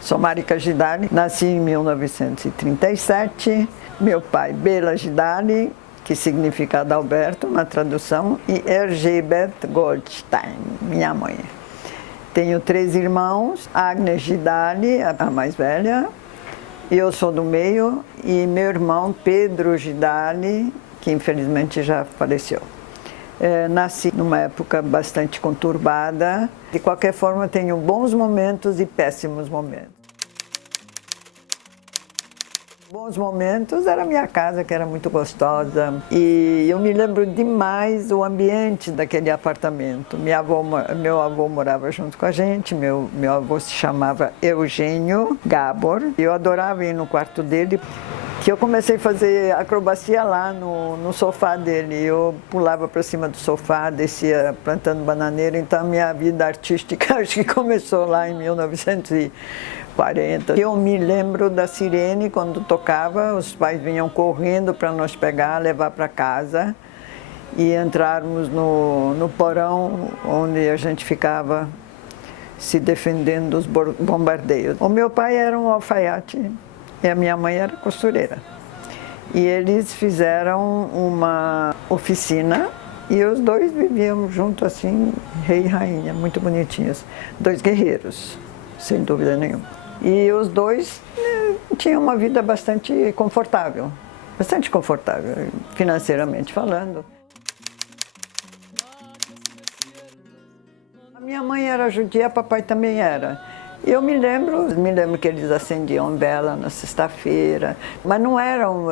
Sou Marica Gidali, nasci em 1937. Meu pai, Bela Gidali, que significa Adalberto, na tradução, e Erzsébet Goldstein, minha mãe. Tenho 3 irmãos, Agnes Gidali, a mais velha, eu sou do meio, e meu irmão Pedro Gidali, que infelizmente já faleceu. Nasci numa época bastante conturbada. De qualquer forma, tenho bons momentos e péssimos momentos. Bons momentos era a minha casa, que era muito gostosa. E eu me lembro demais do ambiente daquele apartamento. Meu avô morava junto com a gente, meu avô se chamava Eugênio Gabor. Eu adorava ir no quarto dele, que eu comecei a fazer acrobacia lá no sofá dele. Eu pulava para cima do sofá, descia plantando bananeira. Então a minha vida artística acho que começou lá em 1940. Eu me lembro da sirene quando tocava, os pais vinham correndo para nos pegar, levar para casa e entrarmos no porão onde a gente ficava se defendendo dos bombardeios. O meu pai era um alfaiate e a minha mãe era costureira. E eles fizeram uma oficina e os dois viviam juntos assim, rei e rainha, muito bonitinhos. 2 guerreiros, sem dúvida nenhuma. E os dois tinham uma vida bastante confortável, financeiramente falando. A minha mãe era judia, papai também era. Eu me lembro que eles acendiam vela na sexta-feira, mas não eram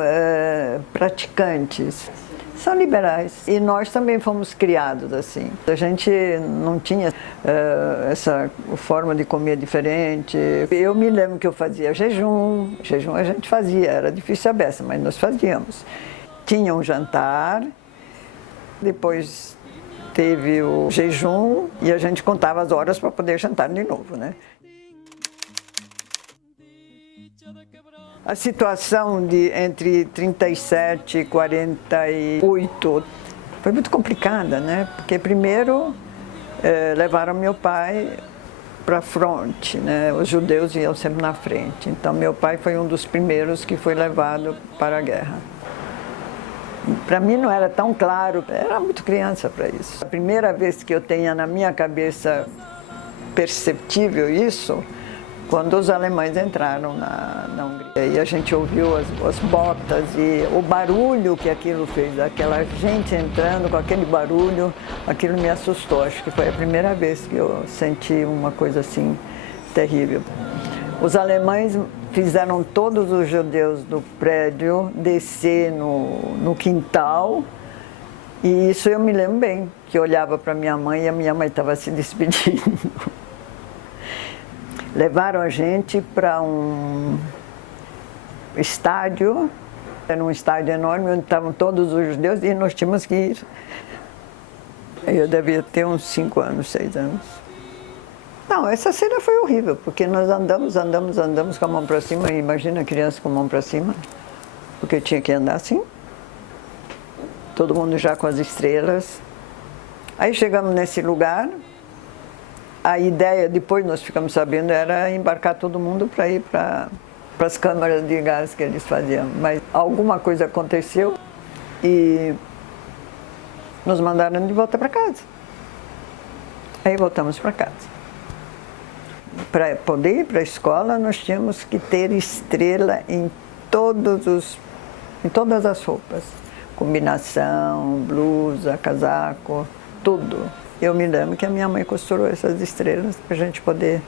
praticantes. São liberais. E nós também fomos criados assim. A gente não tinha essa forma de comer diferente. Eu me lembro que eu fazia jejum. Jejum a gente fazia, era difícil a beça, mas nós fazíamos. Tinha um jantar, depois teve o jejum e a gente contava as horas para poder jantar de novo, né? A situação entre 37 e 48 foi muito complicada, né? Porque primeiro levaram meu pai para a fronte, né? Os judeus iam sempre na frente. Então meu pai foi um dos primeiros que foi levado para a guerra. Para mim não era tão claro, era muito criança para isso. A primeira vez que eu tenha na minha cabeça perceptível isso, quando os alemães entraram na Hungria. E a gente ouviu as botas e o barulho que aquilo fez, aquela gente entrando com aquele barulho, aquilo me assustou. Acho que foi a primeira vez que eu senti uma coisa assim terrível. Os alemães fizeram todos os judeus do prédio descer no quintal, e isso eu me lembro bem, que eu olhava para minha mãe e a minha mãe estava se despedindo. Levaram a gente para um estádio, era um estádio enorme onde estavam todos os judeus e nós tínhamos que ir. Eu devia ter uns 5 anos, 6 anos. Não, essa cena foi horrível, porque nós andamos com a mão para cima, imagina a criança com a mão para cima, porque tinha que andar assim. Todo mundo já com as estrelas. Aí chegamos nesse lugar. A ideia, depois nós ficamos sabendo, era embarcar todo mundo para ir para as câmaras de gás que eles faziam. Mas alguma coisa aconteceu e nos mandaram de volta para casa. Aí voltamos para casa. Para poder ir para a escola, nós tínhamos que ter estrela em todas as roupas. Combinação, blusa, casaco, tudo. Eu me lembro que a minha mãe costurou essas estrelas para a gente poder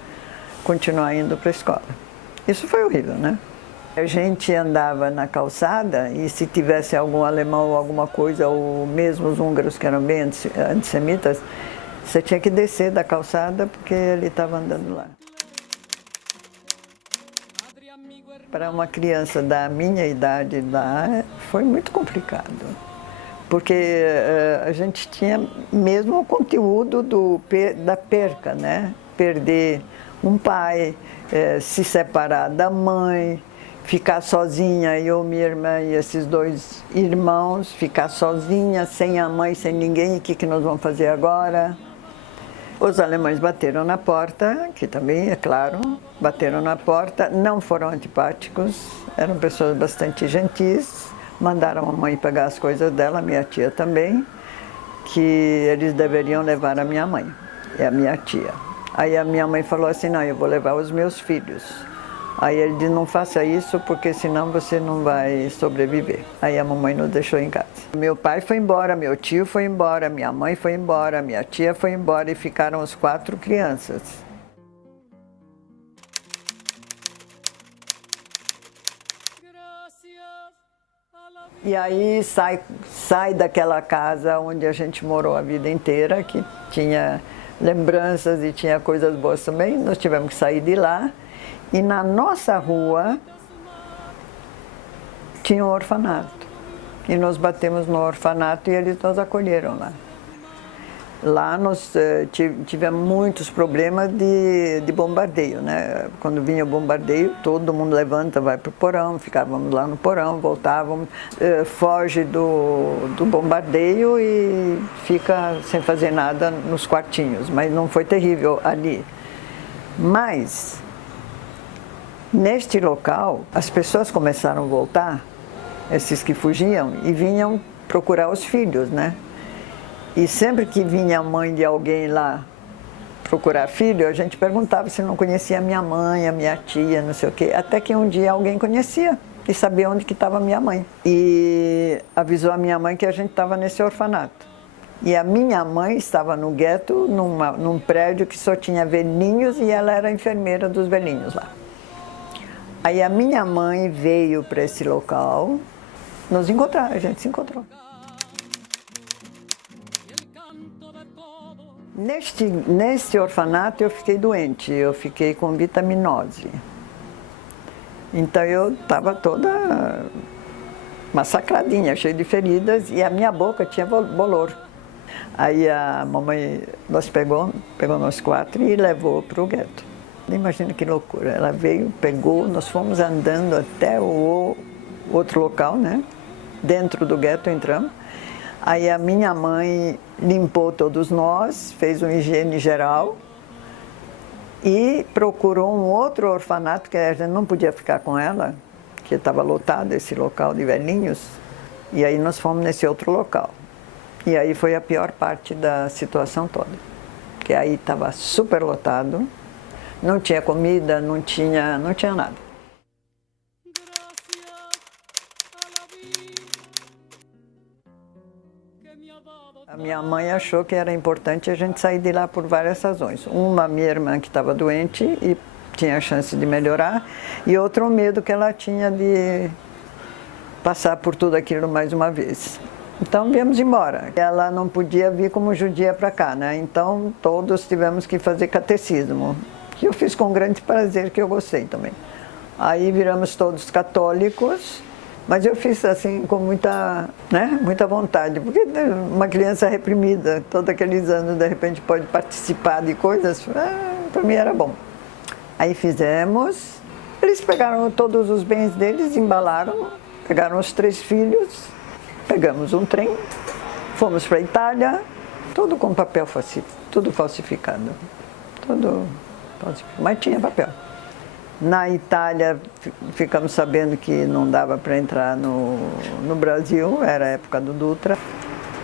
continuar indo para a escola. Isso foi horrível, né? A gente andava na calçada e se tivesse algum alemão ou alguma coisa, ou mesmo os húngaros que eram bem antissemitas, você tinha que descer da calçada porque ele estava andando lá. Para uma criança da minha idade lá, foi muito complicado. Porque a gente tinha mesmo o conteúdo da perca, né? Perder um pai, se separar da mãe, ficar sozinha, eu, minha irmã e esses 2 irmãos, ficar sozinha, sem a mãe, sem ninguém, o que nós vamos fazer agora? Os alemães bateram na porta, que também, é claro, bateram na porta, não foram antipáticos, eram pessoas bastante gentis, mandaram a mãe pegar as coisas dela, minha tia também, que eles deveriam levar a minha mãe e a minha tia. Aí a minha mãe falou assim, não, eu vou levar os meus filhos. Aí ele disse, não faça isso porque senão você não vai sobreviver. Aí a mamãe nos deixou em casa. Meu pai foi embora, meu tio foi embora, minha mãe foi embora, minha tia foi embora e ficaram as 4 crianças. E aí sai daquela casa onde a gente morou a vida inteira, que tinha lembranças e tinha coisas boas também, nós tivemos que sair de lá. E na nossa rua tinha um orfanato. E nós batemos no orfanato e eles nos acolheram lá. Lá nós tivemos muitos problemas de bombardeio, né? Quando vinha o bombardeio, todo mundo levanta, vai para o porão, ficávamos lá no porão, voltávamos, foge do bombardeio e fica sem fazer nada nos quartinhos. Mas não foi terrível ali. Mas neste local, as pessoas começaram a voltar, esses que fugiam, e vinham procurar os filhos, né? E sempre que vinha a mãe de alguém lá procurar filho, a gente perguntava se não conhecia a minha mãe, a minha tia, não sei o quê. Até que um dia alguém conhecia e sabia onde que estava a minha mãe. E avisou a minha mãe que a gente estava nesse orfanato. E a minha mãe estava no gueto, num prédio que só tinha velhinhos e ela era enfermeira dos velhinhos lá. Aí a minha mãe veio para esse local, nos encontrar, a gente se encontrou. Neste orfanato eu fiquei doente, eu fiquei com vitaminose. Então eu estava toda massacradinha, cheia de feridas e a minha boca tinha bolor. Aí a mamãe pegou nós 4 e levou para o gueto. Imagina que loucura, ela veio, pegou, nós fomos andando até o outro local, né? Dentro do gueto entramos. Aí a minha mãe limpou todos nós, fez uma higiene geral e procurou um outro orfanato, que a gente não podia ficar com ela, que estava lotado esse local de velhinhos, e aí nós fomos nesse outro local. E aí foi a pior parte da situação toda, porque aí estava super lotado, não tinha comida, não tinha nada. A minha mãe achou que era importante a gente sair de lá por várias razões. Uma, minha irmã que estava doente e tinha a chance de melhorar, e outro, o medo que ela tinha de passar por tudo aquilo mais uma vez. Então viemos embora. Ela não podia vir como judia para cá, né? Então todos tivemos que fazer catecismo, que eu fiz com grande prazer, que eu gostei também. Aí viramos todos católicos. Mas eu fiz assim com muita vontade, porque uma criança reprimida, todos aqueles anos, de repente pode participar de coisas, para mim era bom. Aí fizemos, eles pegaram todos os bens deles, embalaram, pegaram os 3 filhos, pegamos um trem, fomos para a Itália, tudo com papel tudo falsificado, mas tinha papel. Na Itália, ficamos sabendo que não dava para entrar no Brasil, era a época do Dutra.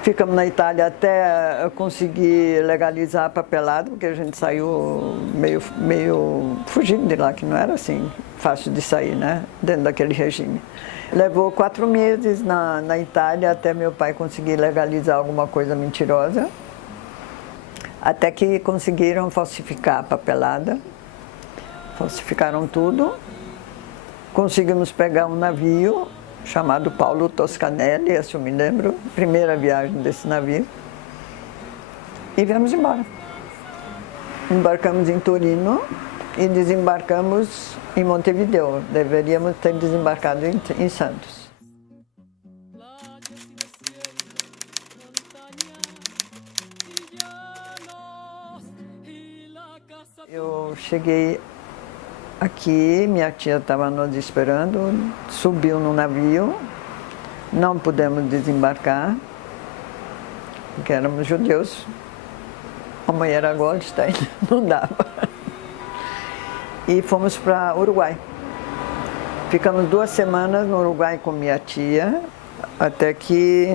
Ficamos na Itália até conseguir legalizar a papelada, porque a gente saiu meio fugindo de lá, que não era assim fácil de sair, né, dentro daquele regime. Levou 4 meses na Itália até meu pai conseguir legalizar alguma coisa mentirosa, até que conseguiram falsificar a papelada. Falsificaram tudo, conseguimos pegar um navio chamado Paulo Toscanelli, esse eu me lembro, primeira viagem desse navio, e viemos embora. Embarcamos em Torino e desembarcamos em Montevideo, deveríamos ter desembarcado em Santos. Eu cheguei aqui, minha tia estava nos esperando, subiu no navio, não pudemos desembarcar, porque éramos judeus. A mãe era Goldstein, não dava. E fomos para Uruguai. Ficamos 2 semanas no Uruguai com minha tia, até que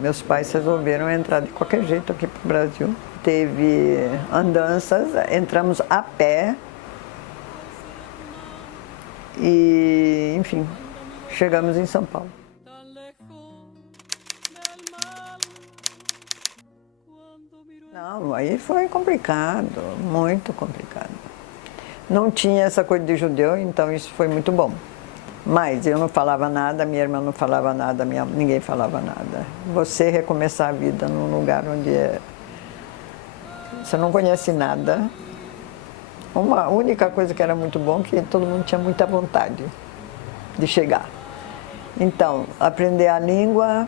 meus pais resolveram entrar de qualquer jeito aqui para o Brasil. Teve andanças, entramos a pé e, enfim, chegamos em São Paulo. Não, aí foi complicado, muito complicado. Não tinha essa coisa de judeu, então isso foi muito bom. Mas eu não falava nada, minha irmã não falava nada, ninguém falava nada. Você recomeçar a vida num lugar onde você não conhece nada. Uma única coisa que era muito bom, que todo mundo tinha muita vontade de chegar. Então, aprender a língua,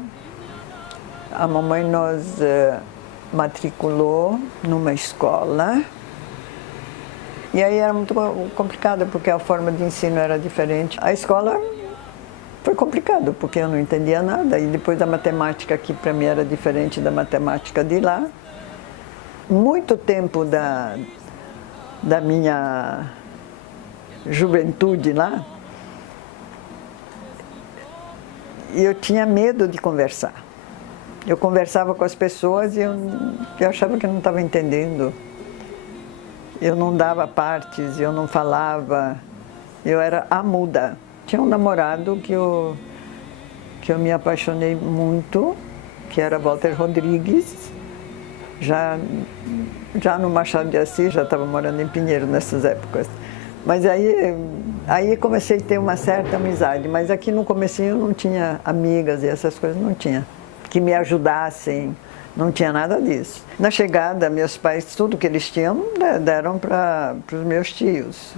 a mamãe nos matriculou numa escola. E aí era muito complicado, porque a forma de ensino era diferente. A escola foi complicado, porque eu não entendia nada. E depois a matemática aqui para mim era diferente da matemática de lá. Muito tempo da minha juventude lá, eu tinha medo de conversar. Eu conversava com as pessoas e eu achava que eu não estava entendendo. Eu não dava partes, eu não falava, eu era a muda. Tinha um namorado que eu me apaixonei muito, que era Walter Rodrigues, já no Machado de Assis, já estava morando em Pinheiro nessas épocas. Mas aí comecei a ter uma certa amizade, mas aqui no comecinho eu não tinha amigas e essas coisas, não tinha, que me ajudassem. Não tinha nada disso. Na chegada, meus pais, tudo que eles tinham, deram para os meus tios.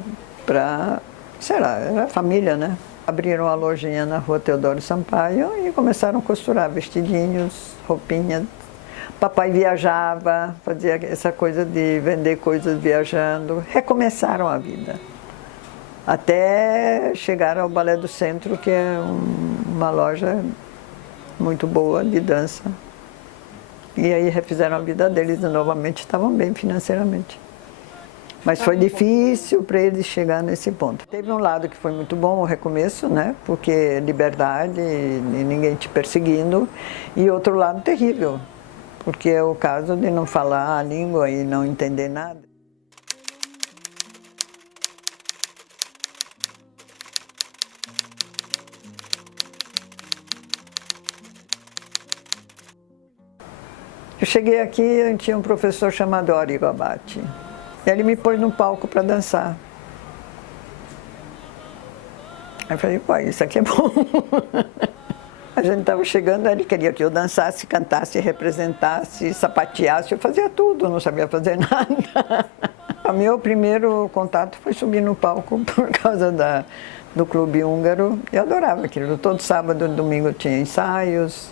Sei lá, era família, né? Abriram a lojinha na rua Teodoro Sampaio e começaram a costurar vestidinhos, roupinhas. Papai viajava, fazia essa coisa de vender coisas viajando. Recomeçaram a vida. Até chegar ao Balé do Centro, que é uma loja muito boa de dança. E aí refizeram a vida deles e novamente estavam bem financeiramente. Mas foi difícil para eles chegar nesse ponto. Teve um lado que foi muito bom, o recomeço, né? Porque liberdade e ninguém te perseguindo. E outro lado terrível, porque é o caso de não falar a língua e não entender nada. Eu cheguei aqui e tinha um professor chamado Origo Abate. Ele me pôs no palco para dançar. Aí eu falei, pô, isso aqui é bom. A gente estava chegando, ele queria que eu dançasse, cantasse, representasse, sapateasse. Eu fazia tudo, não sabia fazer nada. O meu primeiro contato foi subir no palco por causa do Clube Húngaro. Eu adorava aquilo. Todo sábado e domingo tinha ensaios.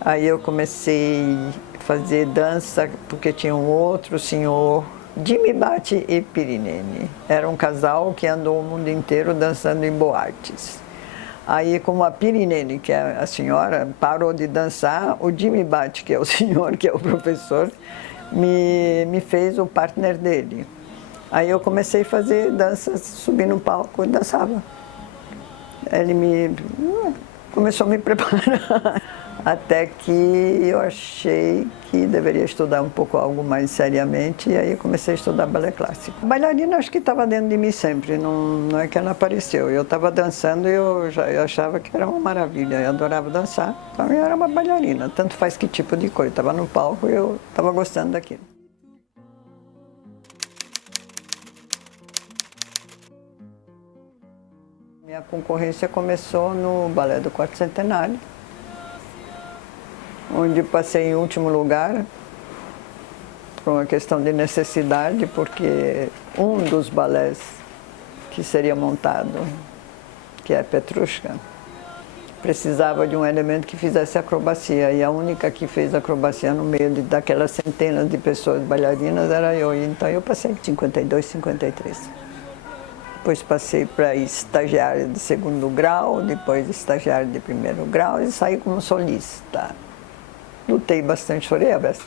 Aí eu comecei a fazer dança, porque tinha um outro senhor, Jimmy Bate e Pirinene. Era um casal que andou o mundo inteiro dançando em boates. Aí, como a Pirinene, que é a senhora, parou de dançar, o Jimmy Bate, que é o senhor, que é o professor, me fez o partner dele. Aí eu comecei a fazer danças, subir no palco e dançava. Ele começou a me preparar. Até que eu achei que deveria estudar um pouco algo mais seriamente, e aí eu comecei a estudar balé clássico. A bailarina acho que estava dentro de mim sempre, não é que ela apareceu. Eu estava dançando e eu achava que era uma maravilha, eu adorava dançar, então eu era uma bailarina, tanto faz que tipo de coisa. Estava no palco e eu estava gostando daquilo. Minha concorrência começou no Balé do Quarto Centenário, onde passei em último lugar, por uma questão de necessidade, porque um dos balés que seria montado, que é Petrushka, precisava de um elemento que fizesse acrobacia, e a única que fez acrobacia no meio daquelas centenas de pessoas bailarinas era eu, então eu passei em 52, 53. Depois passei para estagiária de 2º grau, depois estagiária de 1º grau e saí como solista. Lutei bastante, chorei a beça.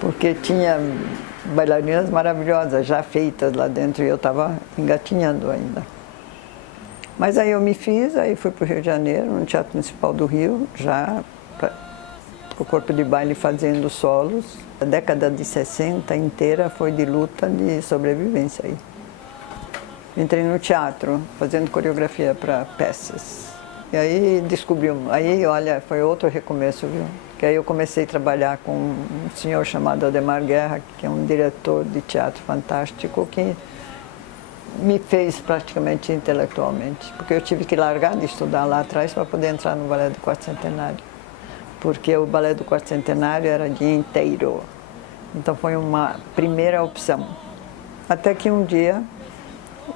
porque tinha bailarinas maravilhosas já feitas lá dentro e eu estava engatinhando ainda. Mas aí eu me fiz, aí fui para o Rio de Janeiro, no Teatro Municipal do Rio, já para o corpo de baile fazendo solos. A década de 60 inteira foi de luta de sobrevivência aí. Entrei no teatro, fazendo coreografia para peças. E aí olha, foi outro recomeço, viu? Que aí eu comecei a trabalhar com um senhor chamado Ademar Guerra, que é um diretor de teatro fantástico, que me fez praticamente intelectualmente, porque eu tive que largar de estudar lá atrás para poder entrar no Balé do Quarto Centenário, porque o Balé do Quarto Centenário era dia inteiro, então foi uma primeira opção. Até que um dia,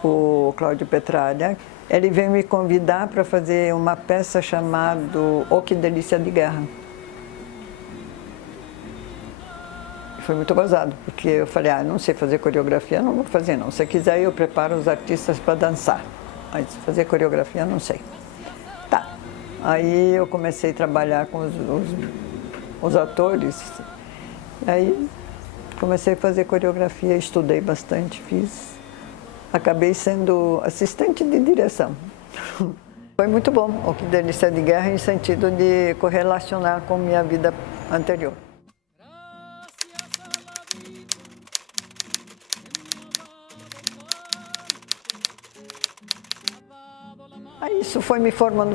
o Cláudio Petralha, ele veio me convidar para fazer uma peça chamada O Que Delícia de Guerra. Foi muito gozado, porque eu falei, não sei fazer coreografia, não vou fazer não. Se quiser, eu preparo os artistas para dançar. Mas fazer coreografia, não sei. Tá. Aí eu comecei a trabalhar com os atores. Aí comecei a fazer coreografia, estudei bastante, fiz. Acabei sendo assistente de direção. Foi muito bom, O Que Delícia de Guerra, em sentido de correlacionar com minha vida anterior. Aí isso foi me formando,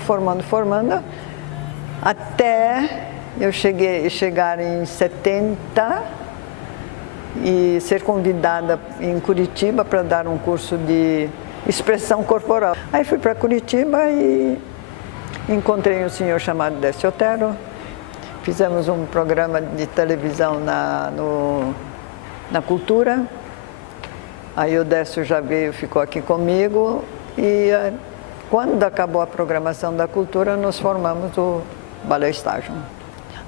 até eu chegar em 70 e ser convidada em Curitiba para dar um curso de expressão corporal. Aí fui para Curitiba e encontrei um senhor chamado Décio Otero, fizemos um programa de televisão na Cultura, aí o Décio já veio, ficou aqui comigo e quando acabou a programação da Cultura, nós formamos o Balé Estágio.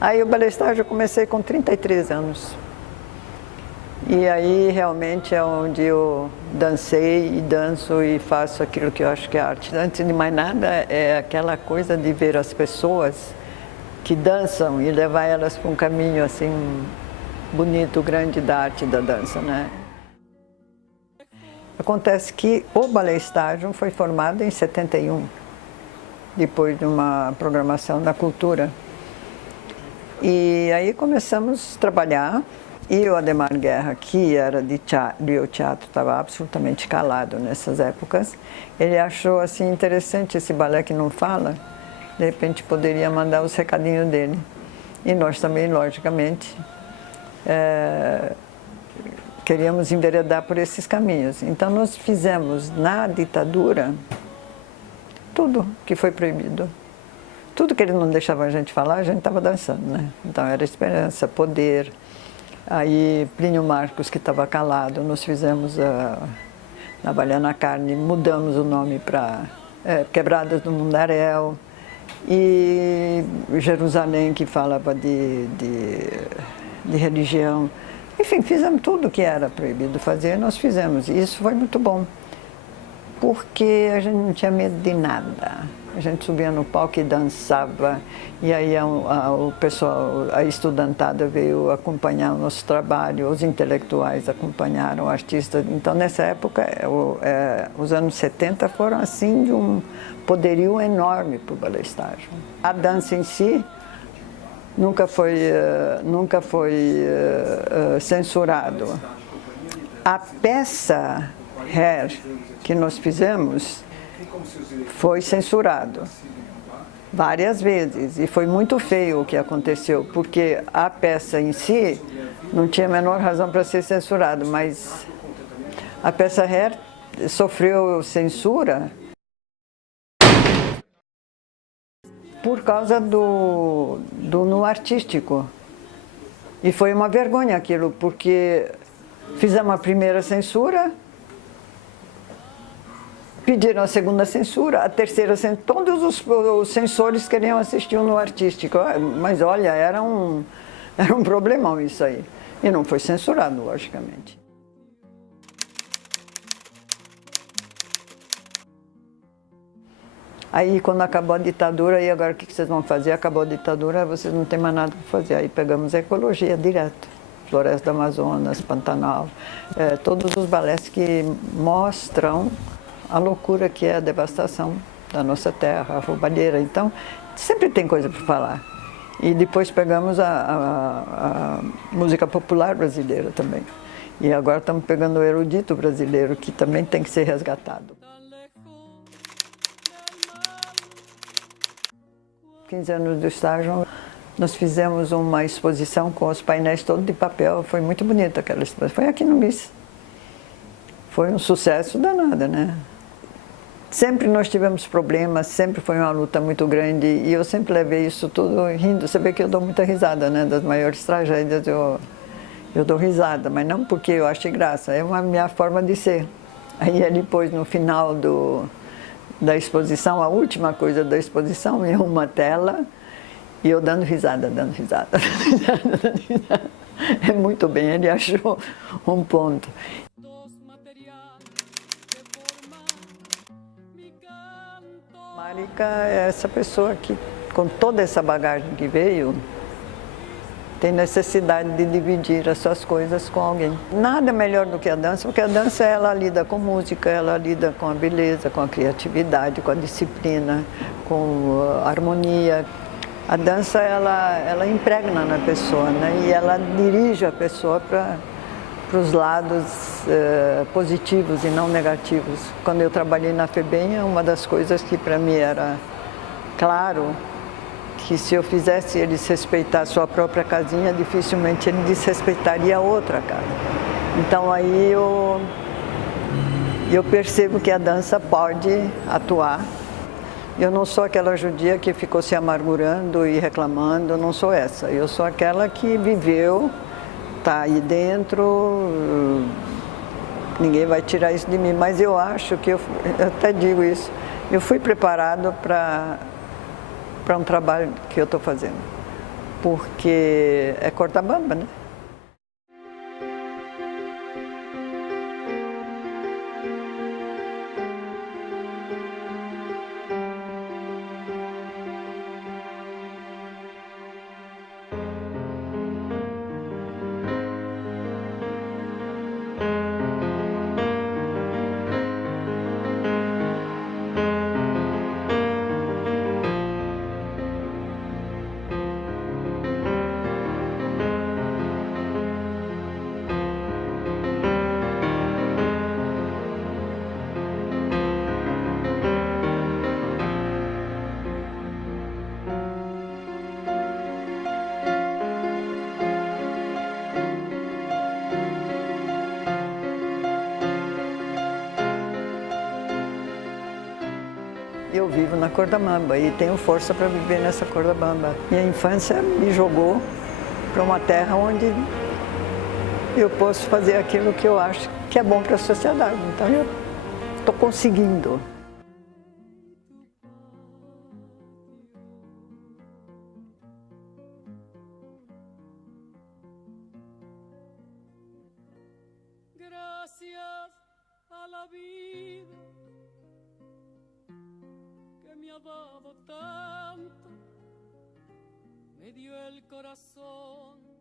Aí o Balé Estágio eu comecei com 33 anos. E aí realmente é onde eu dancei e danço e faço aquilo que eu acho que é arte. Antes de mais nada, é aquela coisa de ver as pessoas que dançam e levar elas para um caminho assim bonito, grande da arte da dança, né? Acontece que o Balé Estágio foi formado em 71, depois de uma programação da Cultura. E aí começamos a trabalhar, e o Ademar Guerra, que era de teatro, e o teatro estava absolutamente calado nessas épocas, ele achou assim interessante esse balé que não fala, de repente poderia mandar os recadinhos dele. E nós também, logicamente, queríamos enveredar por esses caminhos. Então nós fizemos na ditadura tudo que foi proibido. Tudo que ele não deixava a gente falar, a gente estava dançando, né? Então era Esperança, Poder. Aí Plínio Marcos, que estava calado, nós fizemos na Baiana Carne, mudamos o nome para Quebradas do Mundaréu. E Jerusalém, que falava de religião. Enfim, fizemos tudo o que era proibido fazer, nós fizemos. E isso foi muito bom, porque a gente não tinha medo de nada. A gente subia no palco e dançava, e aí o pessoal, a estudantada veio acompanhar o nosso trabalho, os intelectuais acompanharam, artistas. Então, nessa época, os anos 70 foram assim de um poderio enorme para o Balé Estágio. A dança em si nunca foi censurado. A peça Hair que nós fizemos foi censurado várias vezes, e foi muito feio o que aconteceu, porque a peça em si não tinha a menor razão para ser censurado, mas a peça Hair sofreu censura por causa do nu artístico. E foi uma vergonha aquilo, porque fizemos a primeira censura, pediram a segunda censura, a terceira censura, todos os censores queriam assistir o nu artístico. Mas olha, era um problemão isso aí. E não foi censurado, logicamente. Aí, quando acabou a ditadura, e agora o que vocês vão fazer? Acabou a ditadura, vocês não têm mais nada para fazer. Aí pegamos a ecologia direto. Floresta do Amazonas, Pantanal, todos os balés que mostram a loucura que é a devastação da nossa terra, a roubalheira. Então, sempre tem coisa para falar. E depois pegamos a música popular brasileira também. E agora estamos pegando o erudito brasileiro, que também tem que ser resgatado. 15 anos do estágio, nós fizemos uma exposição com os painéis todos de papel. Foi muito bonita aquela exposição. Foi aqui no MIS. Foi um sucesso danado, né? Sempre nós tivemos problemas, sempre foi uma luta muito grande e eu sempre levei isso tudo rindo. Você vê que eu dou muita risada, né? Das maiores tragédias eu dou risada, mas não porque eu acho graça, é uma minha forma de ser. Aí depois, no final da exposição, a última coisa da exposição é uma tela e eu dando risada, dando risada, dando risada, dando risada. É muito bem, ele achou um ponto. Marica é essa pessoa que, com toda essa bagagem que veio, tem necessidade de dividir as suas coisas com alguém. Nada melhor do que a dança, porque a dança ela lida com música, ela lida com a beleza, com a criatividade, com a disciplina, com a harmonia. A dança ela impregna na pessoa, né? E ela dirige a pessoa para os lados positivos e não negativos. Quando eu trabalhei na FEBEM, uma das coisas que para mim era claro, que se eu fizesse eles respeitar a sua própria casinha, dificilmente ele desrespeitaria a outra casa. Então aí eu percebo que a dança pode atuar. Eu não sou aquela judia que ficou se amargurando e reclamando, eu não sou essa. Eu sou aquela que viveu, está aí dentro, ninguém vai tirar isso de mim. Mas eu acho que, eu até digo isso, eu fui preparado para um trabalho que eu estou fazendo, porque é corta bamba, né? Eu vivo na corda bamba e tenho força para viver nessa corda bamba. Minha infância me jogou para uma terra onde eu posso fazer aquilo que eu acho que é bom para a sociedade. Então eu estou conseguindo. Gracias a la vida que me ha dado tanto, me dio el corazón